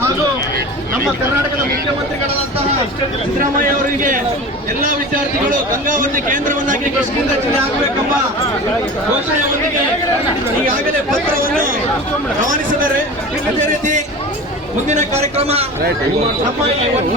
ಹಾಗೂ ನಮ್ಮ ಕರ್ನಾಟಕದ ಮುಖ್ಯಮಂತ್ರಿಗಳಾದಂತಹ ಸಿದ್ದರಾಮಯ್ಯ ಅವರಿಗೆ ಎಲ್ಲಾ ವಿದ್ಯಾರ್ಥಿಗಳು ಗಂಗಾವತಿ ಕೇಂದ್ರವನ್ನಾಗಿ ಕೃಷ್ಣದಿಂದ ಜಿಲ್ಲೆ ಆಗಬೇಕೆಂಬ ಘೋಷಣೆಯೊಂದಿಗೆ ಈಗಾಗಲೇ ಪತ್ರವನ್ನು ರವಾನಿಸಿದ್ದಾರೆ. ಅದೇ ರೀತಿ ಮುಂದಿನ ಕಾರ್ಯಕ್ರಮ ನಮ್ಮ ಈ ಒಂದು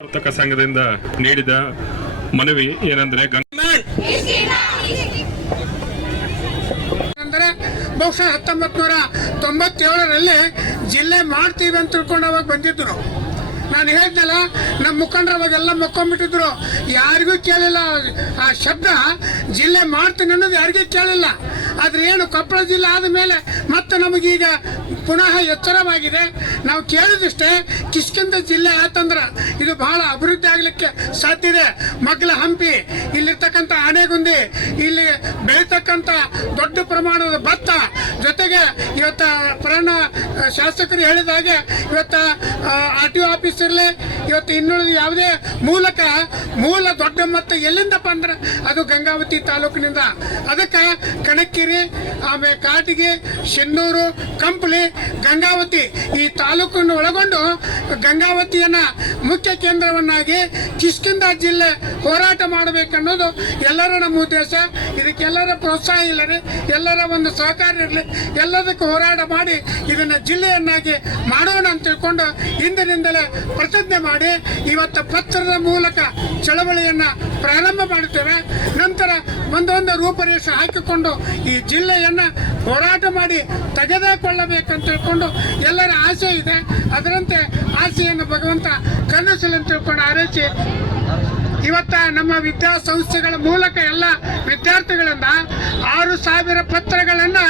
ವರ್ತಕ ಸಂಘದಿಂದ ನೀಡಿದ ಮನವಿ ಏನಂದ್ರೆ ಬಹುಶಃ ಹತ್ತೊಂಬತ್ ನೂರ ತೊಂಬತ್ತೇಳರಲ್ಲಿ ಜಿಲ್ಲೆ ಮಾಡ್ತೀವಿ ಅಂತ ತಿಳ್ಕೊಂಡು ಅವಾಗ ಬಂದಿದ್ರು. ನಾನು ಹೇಳಿದ್ನಲ್ಲ ನಮ್ಮ ಮುಖಂಡರು ಅವಾಗೆಲ್ಲ ಮಕ್ಕೊಂಡ್ಬಿಟ್ಟಿದ್ರು. ಯಾರಿಗೂ ಕೇಳಿಲ್ಲ. ಆ ಶಬ್ದ, ಜಿಲ್ಲೆ ಮಾಡ್ತೀನಿ ಅನ್ನೋದು ಯಾರಿಗೂ ಕೇಳಿಲ್ಲ. ಆದ್ರೆ ಏನು ಕೊಪ್ಪಳ ಜಿಲ್ಲೆ ಆದ ಮೇಲೆ ಮತ್ತೆ ನಮಗೀಗ ಪುನಃ ಎಚ್ಚರವಾಗಿದೆ. ನಾವು ಕೇಳಿದಷ್ಟೇ ಕಿಷ್ಕಿಂದ ಜಿಲ್ಲೆ ಆತಂದ್ರೆ ಇದು ಬಹಳ ಅಭಿವೃದ್ಧಿ ಆಗಲಿಕ್ಕೆ ಸಾಧ್ಯ ಇದೆ. ಮಗ್ಲ ಹಂಪಿ, ಇಲ್ಲಿರ್ತಕ್ಕಂಥ ಆನೆಗುಂದಿ, ಇಲ್ಲಿ ಬೆಳೀತಕ್ಕಂಥ ದೊಡ್ಡ ಪ್ರಮಾಣದ ಭತ್ತ, ಜೊತೆಗೆ ಇವತ್ತ ಪುರಾಣ ಶಾಸಕರು ಹೇಳಿದ ಹಾಗೆ ಇವತ್ತ ಆರ್ ಟಿ ಒ ಆಫೀಸ್ ಇರಲಿ, ಇವತ್ತು ಇನ್ನುಳಿದ ಯಾವುದೇ ಮೂಲಕ ಮೂಲ ದೊಡ್ಡ ಮತ್ತೆ ಎಲ್ಲಿಂದಪ್ಪ ಅಂದ್ರೆ ಅದು ಗಂಗಾವತಿ ತಾಲೂಕಿನಿಂದ. ಅದಕ್ಕೆ ಕಣಕ್ಕಿರಿ, ಆಮೇಲೆ ಕಾಟಿಗೆ, ಶೆನ್ನೂರು, ಕಂಪ್ಲಿ, ಗಂಗಾವತಿ ಈ ತಾಲೂಕನ್ನು ಒಳಗೊಂಡು ಗಂಗಾವತಿಯನ್ನ ಮುಖ್ಯ ಕೇಂದ್ರವನ್ನಾಗಿ ಕಿಷ್ಕಿಂದ ಜಿಲ್ಲೆ ಹೋರಾಟ ಮಾಡಬೇಕನ್ನೋದು ಎಲ್ಲರ ನಮ್ಮ ಉದ್ದೇಶ. ಇದಕ್ಕೆಲ್ಲರ ಪ್ರೋತ್ಸಾಹ ಇಲ್ಲರಿ, ಎಲ್ಲರ ಒಂದು ಸಹಕಾರ ಇರಲಿ, ಎಲ್ಲದಕ್ಕೂ ಹೋರಾಟ ಮಾಡಿ ಇದನ್ನ ಜಿಲ್ಲೆಯನ್ನಾಗಿ ಮಾಡೋಣ ಅಂತ ತಿಳ್ಕೊಂಡು ಹಿಂದಿನಿಂದಲೇ ಪ್ರತಿಜ್ಞೆ ಮಾಡಿ ಇವತ್ತು ಪತ್ರದ ಮೂಲಕ ಚಳವಳಿಯನ್ನ ಪ್ರಾರಂಭ ಮಾಡುತ್ತೇವೆ. ನಂತರ ಒಂದೊಂದು ರೂಪರೇಷೆ ಹಾಕಿಕೊಂಡು ಈ ಜಿಲ್ಲೆಯನ್ನ ಹೋರಾಟ ಮಾಡಿ ತೆಗೆದುಕೊಳ್ಳಬೇಕಂತ ತಿಳ್ಕೊಂಡು ಎಲ್ಲರ ಆಸೆ ಇದೆ. ಅದರಂತೆ ಆಸೆಯನ್ನು ಭಗವಂತ ಕನಸಲು ತಿಳ್ಕೊಂಡು ಆರೈಸಿ ಇವತ್ತ ನಮ್ಮ ವಿದ್ಯಾಸಂಸ್ಥೆಗಳ ಮೂಲಕ ಎಲ್ಲ ವಿದ್ಯಾರ್ಥಿಗಳಿಂದ ಆರು ಸಾವಿರ ಪತ್ರಗಳನ್ನ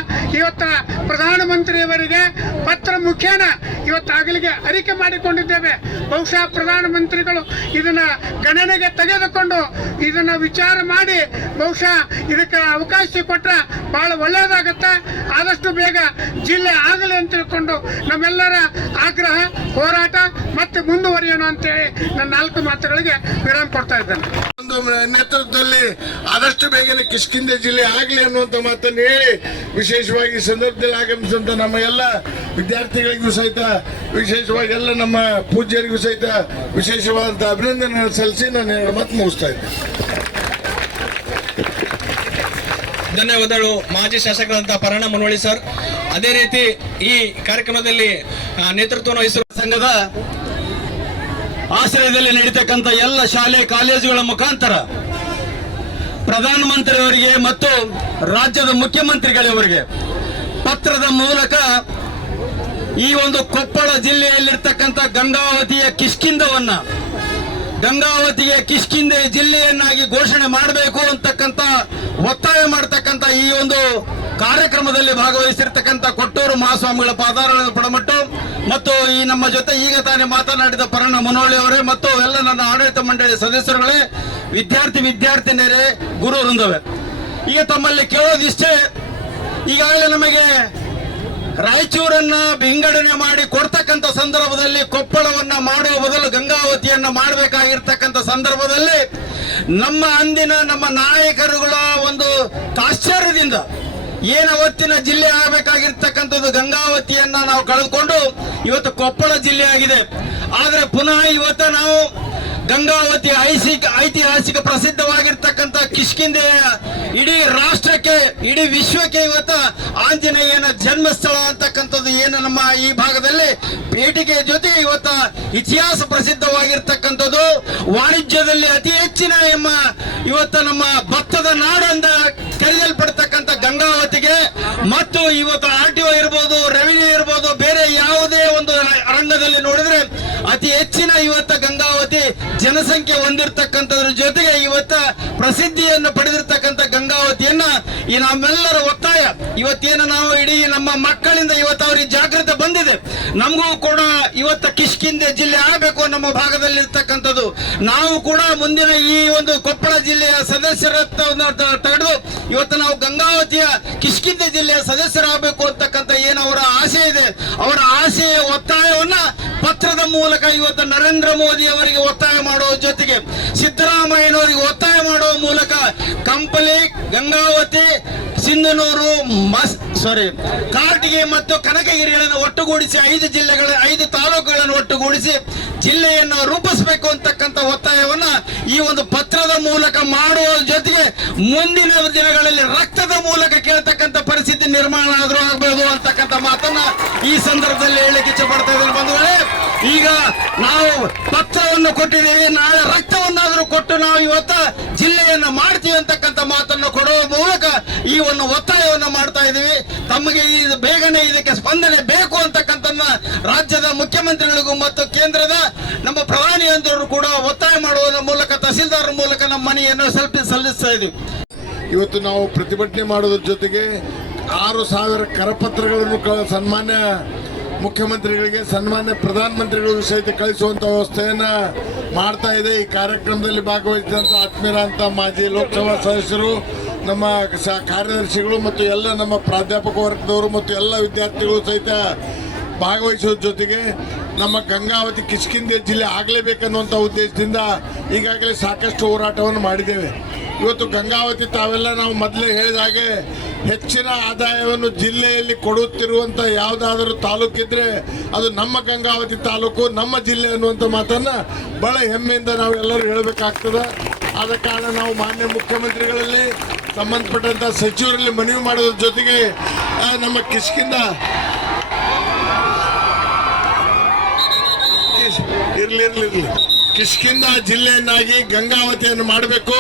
ಇವತ್ತ ಪ್ರಧಾನಮಂತ್ರಿಯವರಿಗೆ ಪತ್ರ ಮುಖೇನ ಇವತ್ತಾಗಲಿಗೆ ಅರಿಕೆ ಮಾಡಿಕೊಂಡಿದ್ದೇವೆ. ಬಹುಶಃ ಪ್ರಧಾನಮಂತ್ರಿಗಳು ಇದನ್ನ ಗಣನೆಗೆ ತೆಗೆದುಕೊಂಡು ಇದನ್ನ ವಿಚಾರ ಮಾಡಿ ಬಹುಶಃ ಇದಕ್ಕೆ ಅವಕಾಶ ಕೊಟ್ಟರೆ ಬಹಳ ಒಳ್ಳೆಯದಾಗತ್ತೆ. ಆದಷ್ಟು ಬೇಗ ಜಿಲ್ಲೆ ಆಗಲಿ ಅಂತ ತಿಳ್ಕೊಂಡು ನಮ್ಮೆಲ್ಲರ ಆಗ್ರಹ, ಹೋರಾಟ ಮತ್ತೆ ಮುಂದುವರಿಯೋಣ ಅಂತೇಳಿ ನನ್ನ ನಾಲ್ಕು ಮಾತುಗಳಿಗೆ ವಿರಾಮ ಕೊಡ್ತಾ ಇದ್ದೇನೆ. ಒಂದು ನೇತೃತ್ವದಲ್ಲಿ ಆದಷ್ಟು ಬೇಗನೆ ಕಿಷ್ಕಿಂದೆ ಜಿಲ್ಲೆ ಆಗಲಿ ಅನ್ನುವಂತ ಮಾತನ್ನು ಹೇಳಿ, ವಿಶೇಷವಾಗಿ ಈ ಸಂದರ್ಭದಲ್ಲಿ ಆಗಮಿಸಿದಂಥ ನಮ್ಮ ಎಲ್ಲ ವಿದ್ಯಾರ್ಥಿಗಳಿಗೂ ಸಹಿತ, ವಿಶೇಷವಾಗಿ ಎಲ್ಲ ನಮ್ಮ ಪೂಜ್ಯರಿಗೂ ಸಹಿತ ವಿಶೇಷವಾದಂತ ಅಭಿನಂದನೆ ಸಲ್ಲಿಸಿ ನಾನು ಎರಡು ಮಾತು ಮುಗಿಸ್ತಾ ಧನ್ಯವಾದಗಳು ಮಾಜಿ ಶಾಸಕರಂತ ಪರಣ ಮುನವಳ್ಳಿ ಸರ್. ಅದೇ ರೀತಿ ಈ ಕಾರ್ಯಕ್ರಮದಲ್ಲಿ ನೇತೃತ್ವ ನೇತೃತ್ವವನ್ನು ವಹಿಸಿರುವ ಸಂಘದ ಆಶ್ರಯದಲ್ಲಿ ನಡೀತಕ್ಕಂಥ ಎಲ್ಲ ಶಾಲೆ, ಕಾಲೇಜುಗಳ ಮುಖಾಂತರ ಪ್ರಧಾನಮಂತ್ರಿಯವರಿಗೆ ಮತ್ತು ರಾಜ್ಯದ ಮುಖ್ಯಮಂತ್ರಿಗಳವರಿಗೆ ಪತ್ರದ ಮೂಲಕ ಈ ಒಂದು ಕೊಪ್ಪಳ ಜಿಲ್ಲೆಯಲ್ಲಿರ್ತಕ್ಕಂಥ ಗಂಗಾವತಿಯ ಕಿಷ್ಕಿಂದವನ್ನ ಗಂಗಾವತಿಯ ಕಿಷ್ಕಿಂದೆ ಜಿಲ್ಲೆಯನ್ನಾಗಿ ಘೋಷಣೆ ಮಾಡಬೇಕು ಅಂತಕ್ಕಂಥ ಒತ್ತಾಯ ಮಾಡತಕ್ಕಂಥ ಈ ಒಂದು ಕಾರ್ಯಕ್ರಮದಲ್ಲಿ ಭಾಗವಹಿಸಿರ್ತಕ್ಕಂಥ ಕೊಟ್ಟೂರು ಮಹಾಸ್ವಾಮಿಗಳ ಪಾದಾರ ಪಡಮಟ್ಟು ಮತ್ತು ಈ ನಮ್ಮ ಜೊತೆ ಈಗ ತಾನೇ ಮಾತನಾಡಿದ ಪರಣ ಅವರೇ ಮತ್ತು ಎಲ್ಲ ನನ್ನ ಆಡಳಿತ ಮಂಡಳಿ ಸದಸ್ಯರುಗಳೇ, ವಿದ್ಯಾರ್ಥಿ ವಿದ್ಯಾರ್ಥಿನಿಯರೇ, ಗುರು ವೃಂದವೇ. ಈಗ ತಮ್ಮಲ್ಲಿ ಕೇಳೋದಿಷ್ಟೇ ಈಗಾಗಲೇ ನಮಗೆ ರಾಯಚೂರನ್ನ ವಿಂಗಡಣೆ ಮಾಡಿ ಕೊಡ್ತಕ್ಕಂಥ ಸಂದರ್ಭದಲ್ಲಿ ಕೊಪ್ಪಳವನ್ನ ಮಾಡುವ ಬದಲು ಗಂಗಾವತಿಯನ್ನ ಮಾಡಬೇಕಾಗಿರ್ತಕ್ಕಂಥ ಸಂದರ್ಭದಲ್ಲಿ ನಮ್ಮ ಅಂದಿನ ನಮ್ಮ ನಾಯಕರುಗಳ ಒಂದು ತಾಶ್ಚರ್ಯದಿಂದ ಏನು ಅವತ್ತಿನ ಜಿಲ್ಲೆ ಆಗಬೇಕಾಗಿರ್ತಕ್ಕಂಥದ್ದು ಗಂಗಾವತಿಯನ್ನ ನಾವು ಕಳೆದುಕೊಂಡು ಇವತ್ತು ಕೊಪ್ಪಳ ಜಿಲ್ಲೆ ಆಗಿದೆ. ಆದ್ರೆ ಪುನಃ ಇವತ್ತ ನಾವು ಗಂಗಾವತಿ ಐಸಿಕ ಐತಿಹಾಸಿಕ ಪ್ರಸಿದ್ಧವಾಗಿರ್ತಕ್ಕಂಥ ಕಿಷ್ಕಿಂದೆಯ ಇಡೀ ರಾಷ್ಟ್ರಕ್ಕೆ, ಇಡೀ ವಿಶ್ವಕ್ಕೆ ಇವತ್ತು ಆಂಜನೇಯನ ಜನ್ಮಸ್ಥಳ ಅಂತಕ್ಕಂಥದ್ದು ಏನು ನಮ್ಮ ಈ ಭಾಗದಲ್ಲಿ? ಪೇಟಿಗೆ ಜೊತೆ ಇವತ್ತು ಇತಿಹಾಸ ಪ್ರಸಿದ್ಧವಾಗಿರ್ತಕ್ಕಂಥದ್ದು, ವಾಣಿಜ್ಯದಲ್ಲಿ ಅತಿ ಹೆಚ್ಚಿನ ನಮ್ಮ ಇವತ್ತು ನಮ್ಮ ಭತ್ತದ ನಾಡಂದ ಕರೆಯಲ್ಪಡ್ತಕ್ಕಂಥ ಗಂಗಾವತಿಗೆ. ಮತ್ತು ಇವತ್ತು ಆರ್ ಟಿ ಒ ಇರ್ಬೋದು ರೆವಿನ್ಯೂ ಇರ್ಬೋದು, ಬೇರೆ ಯಾವುದೇ ಒಂದು ರಂಗದಲ್ಲಿ ನೋಡಿದ್ರೆ ಅತಿ ಹೆಚ್ಚಿನ ಇವತ್ತ ಗಂಗಾವತಿ ಜನಸಂಖ್ಯೆ ಹೊಂದಿರತಕ್ಕಂಥದ್ರ ಜೊತೆಗೆ ಇವತ್ತ ಪ್ರಸಿದ್ಧಿಯನ್ನು ಪಡೆದಿರ್ತಕ್ಕಂಥ ಗಂಗಾವತಿಯನ್ನ ಈ ನಮ್ಮೆಲ್ಲರ ಒತ್ತಾಯ. ಇವತ್ತೇನು ನಾವು ಇಡೀ ನಮ್ಮ ಮಕ್ಕಳಿಂದ ಇವತ್ತು ಅವ್ರಿಗೆ ಜಾಗೃತಿ ಬಂದಿದೆ. ನಮಗೂ ಕೂಡ ಇವತ್ತ ಕಿಷ್ಕಿಂದೆ ಜಿಲ್ಲೆ ಆಗಬೇಕು ನಮ್ಮ ಭಾಗದಲ್ಲಿ ಇರ್ತಕ್ಕಂಥದ್ದು ನಾವು ಕೂಡ ಮುಂದಿನ ಈ ಒಂದು ಕೊಪ್ಪಳ ಜಿಲ್ಲೆಯ ಸದಸ್ಯರತ್ವವನ್ನು ತಡೆದು ಇವತ್ತು ನಾವು ಗಂಗಾವತಿಯ ಕಿಷ್ಕಿಂದೆ ಜಿಲ್ಲೆಯ ಸದಸ್ಯರಾಗಬೇಕು ಅಂತಕ್ಕಂಥ ಏನು ಅವರ ಆಸೆ ಇದೆ, ಅವರ ಆಸೆಯ ಒತ್ತಾಯವನ್ನ ಪತ್ರದ ಮೂಲಕ ಇವತ್ತು ನರೇಂದ್ರ ಮೋದಿ ಅವರಿಗೆ ಒತ್ತಾಯ ಮಾಡುವ ಜೊತೆಗೆ ಸಿದ್ದರಾಮಯ್ಯನವರಿಗೆ ಒತ್ತಾಯ ಮಾಡುವ ಮೂಲಕ ಕಂಪಲಿ, ಗಂಗಾವತಿ, ಸಿಂಧನೂರು, ಮಸ್ ಸಾರಿ ಕಾರ್ಟಿಗೆ ಮತ್ತು ಕನಕಗಿರಿಗಳನ್ನು ಒಟ್ಟುಗೂಡಿಸಿ ಐದು ಜಿಲ್ಲೆಗಳ ಐದು ತಾಲೂಕುಗಳನ್ನು ಒಟ್ಟುಗೂಡಿಸಿ ಜಿಲ್ಲೆಯನ್ನು ರೂಪಿಸಬೇಕು ಅಂತಕ್ಕಂಥ ಒತ್ತಾಯವನ್ನ ಈ ಒಂದು ಪತ್ರದ ಮೂಲಕ ಮಾಡುವ ಜೊತೆಗೆ ಮುಂದಿನ ದಿನಗಳಲ್ಲಿ ರಕ್ತದ ಮೂಲಕ ಕೇಳ್ತಕ್ಕಂಥ ಪರಿಸ್ಥಿತಿ ನಿರ್ಮಾಣ ಆದರೂ ಆಗಬಹುದು ಅಂತಕ್ಕಂಥ ಮಾತನ್ನ ಈ ಸಂದರ್ಭದಲ್ಲಿ ಹೇಳಲಿಕ್ಕೆ ಇಚ್ಛಪಡ್ತಾ ಇದ್ದೀನಿ ಬಂಧುಗಳೇ. ಈಗ ನಾವು ಪತ್ರವನ್ನು ಕೊಟ್ಟಿದ್ದೀವಿ. ನಾಳೆ ರಕ್ತವನ್ನಾದರೂ ಕೊಟ್ಟು ನಾವು ಇವತ್ತ ಜಿಲ್ಲೆಯನ್ನು ಮಾಡ್ತೀವಿ ಅಂತಕ್ಕಂಥ ಮಾತನ್ನು ಕೊಡುವ ಈ ಒಂದು ಒತ್ತಾಯವನ್ನು ಮಾಡ್ತಾ ಇದ್ದೀವಿ. ತಮಗೆ ಈ ಬೇಗನೆ ಇದಕ್ಕೆ ಸ್ಪಂದನೆ ಬೇಕು ಅಂತಕ್ಕಂಥ ರಾಜ್ಯದ ಮುಖ್ಯಮಂತ್ರಿಗಳಿಗೂ ಮತ್ತು ಕೇಂದ್ರದ ನಮ್ಮ ಪ್ರಧಾನಿಯಂತರು ಕೂಡ ಒತ್ತಾಯ ಮಾಡುವ ಮೂಲಕ ತಹಸೀಲ್ದಾರ್ ಮೂಲಕ ನಮ್ಮ ಮನೆಯನ್ನು ಸಲ್ಪಿ, ಸಲ್ಲಿಸ್ತಾ ಇದ್ದೀವಿ. ಇವತ್ತು ನಾವು ಪ್ರತಿಭಟನೆ ಮಾಡೋದ್ರ ಜೊತೆಗೆ ಆರು ಸಾವಿರ ಕರಪತ್ರಗಳನ್ನು ಸನ್ಮಾನ್ಯ ಮುಖ್ಯಮಂತ್ರಿಗಳಿಗೆ, ಸನ್ಮಾನ್ಯ ಪ್ರಧಾನಮಂತ್ರಿಗಳಿಗೂ ಸಹಿತ ಕಳಿಸುವಂತ ವ್ಯವಸ್ಥೆಯನ್ನು ಮಾಡ್ತಾ ಇದೆ. ಈ ಕಾರ್ಯಕ್ರಮದಲ್ಲಿ ಭಾಗವಹಿಸಿದಂತ ಅಂತ ಮಾಜಿ ಲೋಕಸಭಾ ಸದಸ್ಯರು ನಮ್ಮ ಸ- ಕಾರ್ಯದರ್ಶಿಗಳು ಮತ್ತು ಎಲ್ಲ ನಮ್ಮ ಪ್ರಾಧ್ಯಾಪಕ ವರ್ಗದವರು ಮತ್ತು ಎಲ್ಲ ವಿದ್ಯಾರ್ಥಿಗಳು ಸಹಿತ ಭಾಗವಹಿಸೋದ್ರ ಜೊತೆಗೆ ನಮ್ಮ ಗಂಗಾವತಿ ಕಿಷ್ಕಿಂದೆ ಜಿಲ್ಲೆ ಆಗಲೇಬೇಕನ್ನುವಂಥ ಉದ್ದೇಶದಿಂದ ಈಗಾಗಲೇ ಸಾಕಷ್ಟು ಹೋರಾಟವನ್ನು ಮಾಡಿದ್ದೇವೆ. ಇವತ್ತು ಗಂಗಾವತಿ ತಾವೆಲ್ಲ ನಾವು ಮೊದಲೇ ಹೇಳಿದ ಹಾಗೆ ಹೆಚ್ಚಿನ ಆದಾಯವನ್ನು ಜಿಲ್ಲೆಯಲ್ಲಿ ಕೊಡುತ್ತಿರುವಂಥ ಯಾವುದಾದರೂ ತಾಲೂಕಿದ್ರೆ ಅದು ನಮ್ಮ ಗಂಗಾವತಿ ತಾಲೂಕು, ನಮ್ಮ ಜಿಲ್ಲೆ ಅನ್ನುವಂಥ ಮಾತನ್ನು ಬಹಳ ಹೆಮ್ಮೆಯಿಂದ ನಾವು ಎಲ್ಲರೂ ಹೇಳಬೇಕಾಗ್ತದೆ. ಆದ ಕಾರಣ ನಾವು ಮಾನ್ಯ ಮುಖ್ಯಮಂತ್ರಿಗಳಲ್ಲಿ ಸಂಬಂಧಪಟ್ಟಂತ ಸಚಿವರಲ್ಲಿ ಮನವಿ ಮಾಡೋದ್ರ ಜೊತೆಗೆ ನಮ್ಮ ಕಿಷ್ಕಿಂದ ಇರ್ಲಿ ಇರ್ಲಿ ಇರ್ಲಿ. ಕಿಷ್ಕಿಂದ ಜಿಲ್ಲೆಯನ್ನಾಗಿ ಗಂಗಾವತಿಯನ್ನು ಮಾಡಬೇಕು.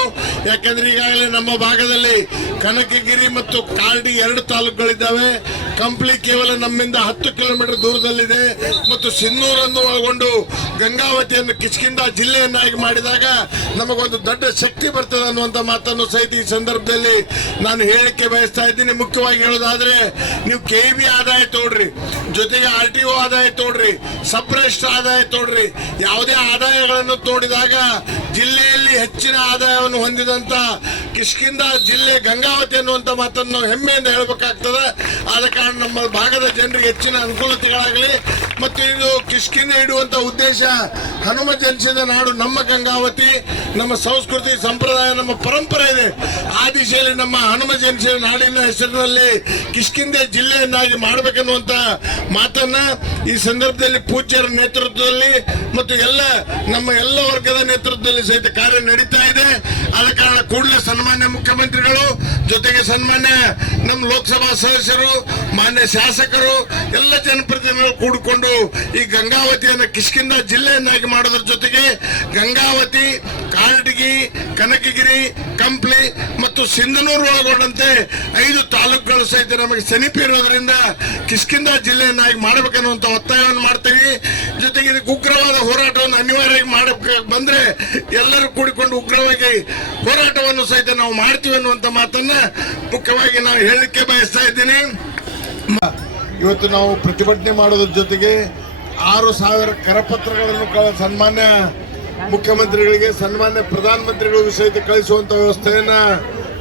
ಯಾಕಂದ್ರೆ ಈಗಾಗಲೇ ನಮ್ಮ ಭಾಗದಲ್ಲಿ ಕನಕಗಿರಿ ಮತ್ತು ಕಾರ್ಡಿ ಎರಡು ತಾಲೂಕುಗಳಿದ್ದಾವೆ. ಕಂಪ್ಲಿ ಕೇವಲ ನಮ್ಮಿಂದ ಹತ್ತು ಕಿಲೋಮೀಟರ್ ದೂರದಲ್ಲಿದೆ ಮತ್ತು ಸಿನ್ನೂರನ್ನು ಒಳಗೊಂಡು ಗಂಗಾವತಿಯನ್ನು ಕಿಷ್ಕಿಂದ ಜಿಲ್ಲೆಯನ್ನಾಗಿ ಮಾಡಿದಾಗ ನಮಗೊಂದು ದೊಡ್ಡ ಶಕ್ತಿ ಬರ್ತದೆ ಅನ್ನುವಂಥ ಮಾತನ್ನು ಸಹಿತ ಈ ಸಂದರ್ಭದಲ್ಲಿ ನಾನು ಹೇಳಕ್ಕೆ ಬಯಸ್ತಾ ಇದ್ದೀನಿ. ಮುಖ್ಯವಾಗಿ ಹೇಳೋದಾದ್ರೆ ನೀವು ಕೆ ಬಿ ಆದಾಯ ತೋಡ್ರಿ, ಜೊತೆಗೆ ಆರ್ ಟಿ ಒ ಆದಾಯ ತೋಡ್ರಿ ಸಬ್ ಆದಾಯ ತೋಡ್ರಿ. ಯಾವುದೇ ಆದಾಯಗಳನ್ನು ತೋಡಿದಾಗ ಹೆಚ್ಚಿನ ಆದಾಯವನ್ನು ಹೊಂದಿದಂತ ಕಿಷ್ಕಿಂದ ಜಿಲ್ಲೆ ಗಂಗಾವತಿ ಅನ್ನುವಂಥ ಮಾತನ್ನು ನಾವು ಹೆಮ್ಮೆಯಿಂದ ಹೇಳಬೇಕಾಗ್ತದೆ. ಆದ ಕಾರಣ ನಮ್ಮ ಭಾಗದ ಜನರಿಗೆ ಹೆಚ್ಚಿನ ಅನುಕೂಲತೆಗಳಾಗಲಿ ಮತ್ತು ಇದು ಕಿಷ್ಕಿಂದ ಇಡುವಂತ ಉದ್ದೇಶ ಹನುಮ ಜನಿಸಿದ ನಾಡು ನಮ್ಮ ಗಂಗಾವತಿ, ನಮ್ಮ ಸಂಸ್ಕೃತಿ, ಸಂಪ್ರದಾಯ, ನಮ್ಮ ಪರಂಪರೆ ಇದೆ. ಆ ದಿಶೆಯಲ್ಲಿ ನಮ್ಮ ಹನುಮ ಜನಿಸಿದ ನಾಡಿನ ಹೆಸರಿನಲ್ಲಿ ಕಿಷ್ಕಿಂದೆ ಜಿಲ್ಲೆಯನ್ನಾಗಿ ಮಾಡಬೇಕನ್ನುವಂತ ಮಾತನ್ನ ಈ ಸಂದರ್ಭದಲ್ಲಿ ಪೂಜ್ಯರ ನೇತೃತ್ವದಲ್ಲಿ ಮತ್ತು ಎಲ್ಲ ನಮ್ಮ ಎಲ್ಲ ವರ್ಗದ ನೇತೃತ್ವದಲ್ಲಿ ಸಹಿತ ಕಾರ್ಯ ನಡೀತಾ ಇದೆ. ಆದ ಕಾರಣ ಕೂಡಲೇ ಸನ್ಮಾನ್ಯ ಮುಖ್ಯಮಂತ್ರಿಗಳು, ಜೊತೆಗೆ ಸನ್ಮಾನ್ಯ ನಮ್ಮ ಲೋಕಸಭಾ ಸದಸ್ಯರು, ಮಾನ್ಯ ಶಾಸಕರು, ಎಲ್ಲ ಜನಪ್ರತಿನಿಧಿಗಳು ಕೂಡಿಕೊಂಡು ಈ ಗಂಗಾವತಿಯನ್ನು ಕಿಷ್ಕಿಂದ ಜಿಲ್ಲೆಯನ್ನಾಗಿ ಮಾಡೋದ್ರ ಜೊತೆಗೆ ಗಂಗಾವತಿ ಕಾರಟಗಿ ಕನಕಗಿರಿ, ಕಂಪ್ಲಿ ಮತ್ತು ಸಿಂಧನೂರು ಒಳಗೊಂಡಂತೆ ಐದು ತಾಲೂಕುಗಳು ಸಹಿತ ನಮಗೆ ಸಮೀಪ ಇರೋದ್ರಿಂದ ಕಿಷ್ಕಿಂದ ಜಿಲ್ಲೆಯನ್ನಾಗಿ ಮಾಡಬೇಕನ್ನುವಂತ ಒತ್ತಾಯವನ್ನು ಮಾಡ್ತೀವಿ. ಜೊತೆಗೆ ಇದಕ್ಕೆ ಉಗ್ರವಾದ ಹೋರಾಟವನ್ನು ಅನಿವಾರ್ಯವಾಗಿ ಮಾಡಬೇಕು. ಬಂದ್ರೆ ಎಲ್ಲರೂ ಕೂಡಿಕೊಂಡು ಉಗ್ರವಾಗಿ ಹೋರಾಟವನ್ನು ಸಹಿತ ನಾವು ಮಾಡ್ತೀವಿ ಅನ್ನುವಂತ ಮಾತನ್ನ ಮುಖ್ಯವಾಗಿ ನಾವು ಹೇಳಲಿಕ್ಕೆ ಬಯಸ್ತಾ ಇದ್ದೀನಿ. ಇವತ್ತು ನಾವು ಪ್ರತಿಭಟನೆ ಮಾಡೋದ್ರ ಜೊತೆಗೆ ಆರು ಸಾವಿರ ಕರಪತ್ರಗಳನ್ನು ಸನ್ಮಾನ್ಯ ಮುಖ್ಯಮಂತ್ರಿಗಳಿಗೆ ಸನ್ಮಾನ್ಯ ಪ್ರಧಾನಮಂತ್ರಿಗಳು ಸಹಿತ ಕಳಿಸುವಂತ ವ್ಯವಸ್ಥೆಯನ್ನ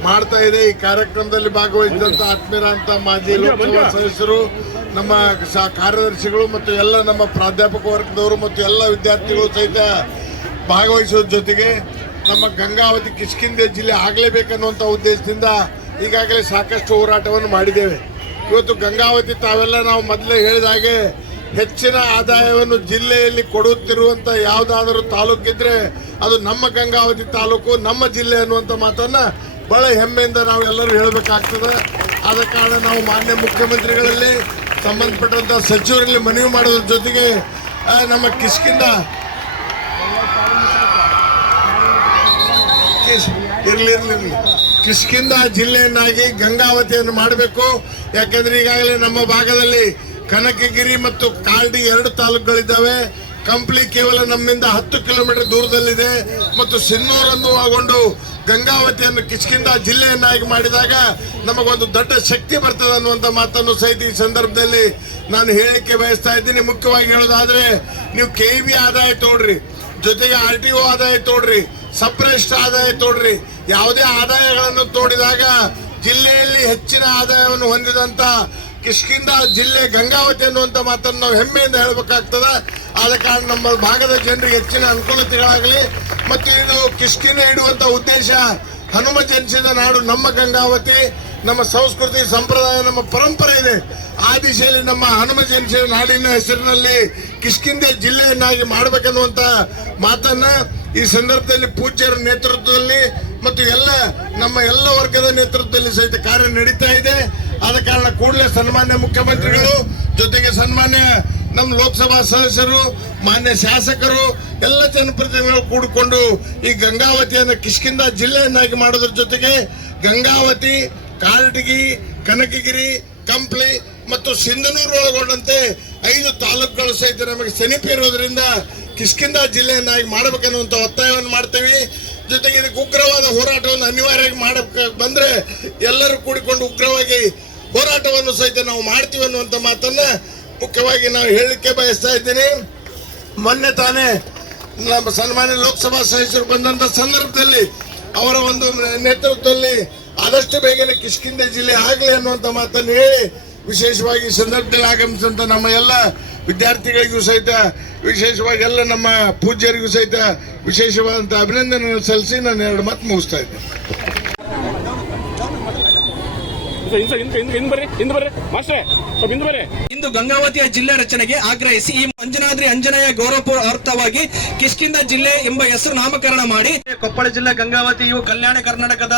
ಮಾಡ್ತಾ ಇದೆ. ಈ ಕಾರ್ಯಕ್ರಮದಲ್ಲಿ ಭಾಗವಹಿಸಿದಂತ ಆತ್ಮೀಯರಂತ ಮಾಜಿ ಲೋಕಸಭಾ ಸದಸ್ಯರು ನಮ್ಮ ಕಾರ್ಯದರ್ಶಿಗಳು ಮತ್ತು ಎಲ್ಲ ನಮ್ಮ ಪ್ರಾಧ್ಯಾಪಕ ವರ್ಗದವರು ಮತ್ತು ಎಲ್ಲ ವಿದ್ಯಾರ್ಥಿಗಳು ಸಹಿತ ಭಾಗವಹಿಸೋದ್ರ ಜೊತೆಗೆ ನಮ್ಮ ಗಂಗಾವತಿ ಕಿಷ್ಕಿಂದೆ ಜಿಲ್ಲೆ ಆಗಲೇಬೇಕನ್ನುವಂಥ ಉದ್ದೇಶದಿಂದ ಈಗಾಗಲೇ ಸಾಕಷ್ಟು ಹೋರಾಟವನ್ನು ಮಾಡಿದ್ದೇವೆ. ಇವತ್ತು ಗಂಗಾವತಿ ತಾವೆಲ್ಲ ನಾವು ಮೊದಲೇ ಹೇಳಿದ ಹಾಗೆ ಹೆಚ್ಚಿನ ಆದಾಯವನ್ನು ಜಿಲ್ಲೆಯಲ್ಲಿ ಕೊಡುತ್ತಿರುವಂತ ಯಾವುದಾದರೂ ತಾಲೂಕಿದ್ರೆ ಅದು ನಮ್ಮ ಗಂಗಾವತಿ ತಾಲೂಕು, ನಮ್ಮ ಜಿಲ್ಲೆ ಅನ್ನುವಂಥ ಮಾತನ್ನ ಬಹಳ ಹೆಮ್ಮೆಯಿಂದ ನಾವು ಎಲ್ಲರೂ ಹೇಳಬೇಕಾಗ್ತದೆ. ಆದ ಕಾರಣ ನಾವು ಮಾನ್ಯ ಮುಖ್ಯಮಂತ್ರಿಗಳಲ್ಲಿ, ಸಂಬಂಧಪಟ್ಟಂತ ಸಚಿವರಲ್ಲಿ ಮನವಿ ಮಾಡೋದ್ರ ಜೊತೆಗೆ ನಮ್ಮ ಕಿಸ್ಕಿಂದ ಇರ್ಲಿ ಇರ್ಲಿ. ಕಿಷ್ಕಿಂದ ಜಿಲ್ಲೆಯನ್ನಾಗಿ ಗಂಗಾವತಿಯನ್ನು ಮಾಡಬೇಕು. ಯಾಕಂದ್ರೆ ಈಗಾಗಲೇ ನಮ್ಮ ಭಾಗದಲ್ಲಿ ಕನಕಗಿರಿ ಮತ್ತು ಕಾಲ್ಡಿ ಎರಡು ತಾಲೂಕುಗಳಿದ್ದಾವೆ. ಕಂಪ್ಲಿ ಕೇವಲ ನಮ್ಮಿಂದ ಹತ್ತು ಕಿಲೋಮೀಟರ್ ದೂರದಲ್ಲಿದೆ. ಮತ್ತು ಸಿನ್ನೂರನ್ನು ಒಳಗೊಂಡು ಗಂಗಾವತಿಯನ್ನು ಕಿಷ್ಕಿಂದ ಜಿಲ್ಲೆಯನ್ನಾಗಿ ಮಾಡಿದಾಗ ನಮಗೊಂದು ದೊಡ್ಡ ಶಕ್ತಿ ಬರ್ತದೆ ಅನ್ನುವಂಥ ಮಾತನ್ನು ಸಹಿತ ಈ ಸಂದರ್ಭದಲ್ಲಿ ನಾನು ಹೇಳಲಿಕ್ಕೆ ಬಯಸ್ತಾ ಇದ್ದೀನಿ. ಮುಖ್ಯವಾಗಿ ಹೇಳೋದಾದ್ರೆ, ನೀವು ಕೆ ಆದಾಯ ತೋಡ್ರಿ, ಜೊತೆಗೆ ಆರ್ ಟಿ ಆದಾಯ ತೋಡ್ರಿ ಸಪ್ರೆಸ್ಟ್ ಆದಾಯ ತೋಡ್ರಿ. ಯಾವುದೇ ಆದಾಯಗಳನ್ನು ತೋಡಿದಾಗ ಜಿಲ್ಲೆಯಲ್ಲಿ ಹೆಚ್ಚಿನ ಆದಾಯವನ್ನು ಹೊಂದಿದಂತ ಕಿಷ್ಕಿಂದ ಜಿಲ್ಲೆ ಗಂಗಾವತಿ ಅನ್ನುವಂಥ ಮಾತನ್ನು ನಾವು ಹೆಮ್ಮೆಯಿಂದ ಹೇಳಬೇಕಾಗ್ತದೆ. ಆದ ಕಾರಣ ನಮ್ಮ ಭಾಗದ ಜನರಿಗೆ ಹೆಚ್ಚಿನ ಅನುಕೂಲತೆಗಳಾಗಲಿ ಮತ್ತು ಇದು ಕಿಷ್ಕಿನ ಇಡುವಂತ ಉದ್ದೇಶ ಹನುಮ ಜನಿಸಿದ ನಾಡು ನಮ್ಮ ಗಂಗಾವತಿ. ನಮ್ಮ ಸಂಸ್ಕೃತಿ ಸಂಪ್ರದಾಯ, ನಮ್ಮ ಪರಂಪರೆ ಇದೆ. ಆ ದಿಶೆಯಲ್ಲಿ ನಮ್ಮ ಹನುಮ ಜಯಂತಿ ನಾಡಿನ ಹೆಸರಿನಲ್ಲಿ ಕಿಷ್ಕಿಂದೆ ಜಿಲ್ಲೆಯನ್ನಾಗಿ ಮಾಡಬೇಕನ್ನುವಂತ ಮಾತನ್ನ ಈ ಸಂದರ್ಭದಲ್ಲಿ ಪೂಜ್ಯರ ನೇತೃತ್ವದಲ್ಲಿ ಮತ್ತು ಎಲ್ಲ ನಮ್ಮ ಎಲ್ಲ ವರ್ಗದ ನೇತೃತ್ವದಲ್ಲಿ ಸಹಿತ ಕಾರ್ಯ ನಡೀತಾ ಇದೆ. ಆದ ಕಾರಣ ಕೂಡಲೇ ಸನ್ಮಾನ್ಯ ಮುಖ್ಯಮಂತ್ರಿಗಳು, ಜೊತೆಗೆ ಸನ್ಮಾನ್ಯ ನಮ್ಮ ಲೋಕಸಭಾ ಸದಸ್ಯರು, ಮಾನ್ಯ ಶಾಸಕರು, ಎಲ್ಲ ಜನಪ್ರತಿನಿಧಿಗಳು ಕೂಡಿಕೊಂಡು ಈ ಗಂಗಾವತಿಯನ್ನು ಕಿಷ್ಕಿಂದ ಜಿಲ್ಲೆಯನ್ನಾಗಿ ಮಾಡೋದ್ರ ಜೊತೆಗೆ ಗಂಗಾವತಿ ಕಾರಟಗಿ ಕನಕಗಿರಿ, ಕಂಪ್ಲಿ ಮತ್ತು ಸಿಂಧನೂರು ಒಳಗೊಂಡಂತೆ ಐದು ತಾಲೂಕುಗಳು ಸಹಿತ ನಮಗೆ ಸಮೀಪ ಇರೋದ್ರಿಂದ ಕಿಷ್ಕಿಂದ ಜಿಲ್ಲೆಯನ್ನಾಗಿ ಮಾಡಬೇಕನ್ನುವಂತ ಒತ್ತಾಯವನ್ನು ಮಾಡ್ತೀವಿ. ಜೊತೆಗೆ ಇದಕ್ಕೆ ಉಗ್ರವಾದ ಹೋರಾಟವನ್ನು ಅನಿವಾರ್ಯವಾಗಿ ಮಾಡಬೇಕು ಬಂದ್ರೆ ಎಲ್ಲರೂ ಕೂಡಿಕೊಂಡು ಉಗ್ರವಾಗಿ ಹೋರಾಟವನ್ನು ಸಹಿತ ನಾವು ಮಾಡ್ತೀವಿ ಅನ್ನುವಂತ ಮಾತನ್ನ ಮುಖ್ಯವಾಗಿ ನಾವು ಹೇಳಲಿಕ್ಕೆ ಬಯಸ್ತಾ ಇದ್ದೀನಿ. ಮೊನ್ನೆ ತಾನೇ ನಮ್ಮ ಸನ್ಮಾನ್ಯ ಲೋಕಸಭಾ ಸದಸ್ಯರು ಬಂದಂಥ ಸಂದರ್ಭದಲ್ಲಿ ಅವರ ಒಂದು ನೇತೃತ್ವದಲ್ಲಿ ಆದಷ್ಟು ಬೇಗನೆ ಕಿಷ್ಕಿಂದೆ ಜಿಲ್ಲೆ ಆಗಲಿ ಅನ್ನುವಂತ ಮಾತನ್ನು ಹೇಳಿ, ವಿಶೇಷವಾಗಿ ಸಂದರ್ಭದಲ್ಲಿ ಆಗಮಿಸಿದಂತ ನಮ್ಮ ಎಲ್ಲ ವಿದ್ಯಾರ್ಥಿಗಳಿಗೂ ಸಹಿತ, ವಿಶೇಷವಾಗಿ ಎಲ್ಲ ನಮ್ಮ ಪೂಜ್ಯರಿಗೂ ಸಹಿತ ವಿಶೇಷವಾದಂತ ಅಭಿನಂದನೆಯನ್ನು ಸಲ್ಲಿಸಿ ನಾನು ಎರಡು ಮಾತು ಮುಗಿಸ್ತಾ ಇದ್ದೇನೆ. ಇಂದು ಗಂಗಾವತಿಯ ಜಿಲ್ಲೆ ರಚನೆಗೆ ಆಗ್ರಹಿಸಿ ಈ ಅಂಜನಾದ್ರಿ ಅಂಜನೇಯ ಗೌರವಾರ್ಥವಾಗಿ ಕಿಷ್ಕಿಂದ ಜಿಲ್ಲೆ ಎಂಬ ಹೆಸರು ನಾಮಕರಣ ಮಾಡಿ. ಕೊಪ್ಪಳ ಜಿಲ್ಲೆ ಗಂಗಾವತಿಯು ಕಲ್ಯಾಣ ಕರ್ನಾಟಕದ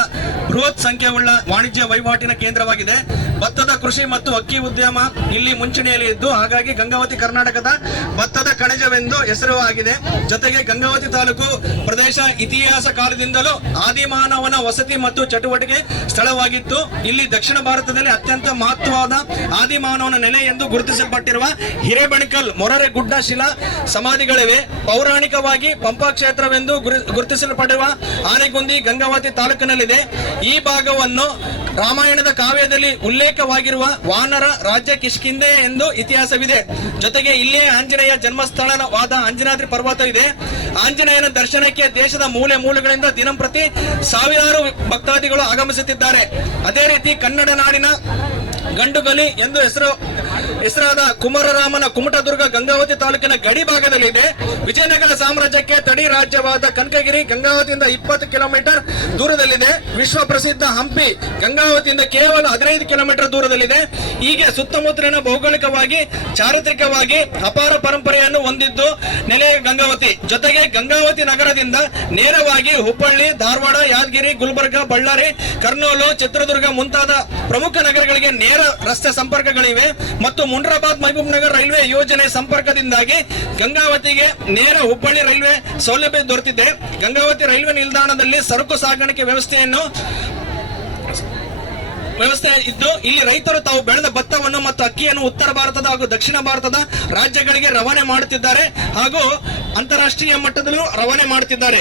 ಬೃಹತ್ ಸಂಖ್ಯೆಯುಳ್ಳ ವಾಣಿಜ್ಯ ವಹಿವಾಟಿನ ಕೇಂದ್ರವಾಗಿದೆ. ಭತ್ತದ ಕೃಷಿ ಮತ್ತು ಅಕ್ಕಿ ಉದ್ಯಮ ಇಲ್ಲಿ ಮುಂಚೂಣಿಯಲ್ಲಿ ಇದ್ದು ಹಾಗಾಗಿ ಗಂಗಾವತಿ ಕರ್ನಾಟಕದ ಭತ್ತದ ಕಣಜವೆಂದು ಹೆಸರು ಆಗಿದೆ. ಜೊತೆಗೆ ಗಂಗಾವತಿ ತಾಲೂಕು ಪ್ರದೇಶ ಇತಿಹಾಸ ಕಾಲದಿಂದಲೂ ಆದಿಮಾನವನ ವಸತಿ ಮತ್ತು ಚಟುವಟಿಕೆ ಸ್ಥಳವಾಗಿತ್ತು. ಇಲ್ಲಿ ದಕ್ಷಿಣ ಭಾರತದಲ್ಲಿ ಅತ್ಯಂತ ಮಹತ್ವವಾದ ಆದಿಮಾನವನ ನೆಲೆ ಎಂದು ಗುರುತಿಸಲ್ಪಟ್ಟಿರುವ ಹಿರೇಬಣಕಲ್ ಮೊರರೆ ಗುಡ್ಡ ಶಿಲಾ ಸಮಾಧಿಗಳಿವೆ. ಪೌರಾಣಿಕವಾಗಿ ಪಂಪಾ ಕ್ಷೇತ್ರವೆಂದು ಗುರು- ಗುರುತಿಸಲ್ಪಟ್ಟಿರುವ ಆನೆಗುಂದಿ ಗಂಗಾವತಿ ತಾಲೂಕಿನಲ್ಲಿದೆ. ಈ ಭಾಗವನ್ನು ರಾಮಾಯಣದ ಕಾವ್ಯದಲ್ಲಿ ಉಲ್ಲೇಖವಾಗಿರುವ ವಾನರ ರಾಜ್ಯ ಕಿಷ್ಕಿಂದೆ ಎಂದು ಇತಿಹಾಸವಿದೆ. ಜೊತೆಗೆ ಇಲ್ಲೇ ಆಂಜನೇಯ ಜನ್ಮಸ್ಥಳವಾದ ಆಂಜನಾದ್ರಿ ಪರ್ವತ ಇದೆ. ಆಂಜನೇಯನ ದರ್ಶನಕ್ಕೆ ದೇಶದ ಮೂಲೆ ಮೂಲೆಗಳಿಂದ ದಿನಂಪ್ರತಿ ಸಾವಿರಾರು ಭಕ್ತಾದಿಗಳು ಆಗಮಿಸುತ್ತಿದ್ದಾರೆ. ಅದೇ ರೀತಿ ಕನ್ನಡ ನಾಡಿನ ಗಂಡುಗಲಿ ಎಂದು ಹೆಸರು ಹೆಸರಾದ ಕುಮಾರರಾಮನ ಕುಮಟದುರ್ಗ ಗಂಗಾವತಿ ತಾಲೂಕಿನ ಗಡಿ ಭಾಗದಲ್ಲಿದೆ ವಿಜಯನಗರ ಸಾಮ್ರಾಜ್ಯಕ್ಕೆ ತಡಿ ರಾಜ್ಯವಾದ ಕನಕಗಿರಿ ಗಂಗಾವತಿಯಿಂದ ಇಪ್ಪತ್ತು ಕಿಲೋಮೀಟರ್ ದೂರದಲ್ಲಿದೆ. ವಿಶ್ವ ಪ್ರಸಿದ್ಧ ಹಂಪಿ ಗಂಗಾವತಿಯಿಂದ ಕೇವಲ ಹದಿನೈದು ಕಿಲೋಮೀಟರ್ ದೂರದಲ್ಲಿದೆ. ಹೀಗೆ ಸುತ್ತಮುತ್ತಲಿನ ಭೌಗೋಳಿಕವಾಗಿ, ಚಾರಿತ್ರಿಕವಾಗಿ ಅಪಾರ ಪರಂಪರೆಯನ್ನು ಹೊಂದಿದ್ದು ನೆಲೆಯ ಗಂಗಾವತಿ. ಜೊತೆಗೆ ಗಂಗಾವತಿ ನಗರದಿಂದ ನೇರವಾಗಿ ಹುಬ್ಬಳ್ಳಿ, ಧಾರವಾಡ, ಯಾದಗಿರಿ, ಗುಲ್ಬರ್ಗ, ಬಳ್ಳಾರಿ, ಕರ್ನೂಲು, ಚಿತ್ರದುರ್ಗ ಮುಂತಾದ ಪ್ರಮುಖ ನಗರಗಳಿಗೆ ನೇರ ರಸ್ತೆ ಸಂಪರ್ಕಗಳಿವೆ ಮತ್ತು ಮುಂಡ್ರಾಬಾದ್ ಮಹಬೂಬ್ ನಗರ್ ರೈಲ್ವೆ ಯೋಜನೆ ಸಂಪರ್ಕದಿಂದಾಗಿ ಗಂಗಾವತಿಗೆ ನೇರ ಹುಬ್ಬಳ್ಳಿ ರೈಲ್ವೆ ಸೌಲಭ್ಯ ದೊರೆತಿದೆ. ಗಂಗಾವತಿ ರೈಲ್ವೆ ನಿಲ್ದಾಣದಲ್ಲಿ ಸರಕು ಸಾಗಾಣಿಕೆ ವ್ಯವಸ್ಥೆಯನ್ನು ವ್ಯವಸ್ಥೆ ಇದ್ದು, ಇಲ್ಲಿ ರೈತರು ತಾವು ಬೆಳೆದ ಭತ್ತವನ್ನು ಮತ್ತು ಅಕ್ಕಿಯನ್ನು ಉತ್ತರ ಭಾರತದ ಹಾಗೂ ದಕ್ಷಿಣ ಭಾರತದ ರಾಜ್ಯಗಳಿಗೆ ರವಾನೆ ಮಾಡುತ್ತಿದ್ದಾರೆ ಹಾಗೂ ಅಂತಾರಾಷ್ಟ್ರೀಯ ಮಟ್ಟದಲ್ಲೂ ರವಾನೆ ಮಾಡುತ್ತಿದ್ದಾರೆ.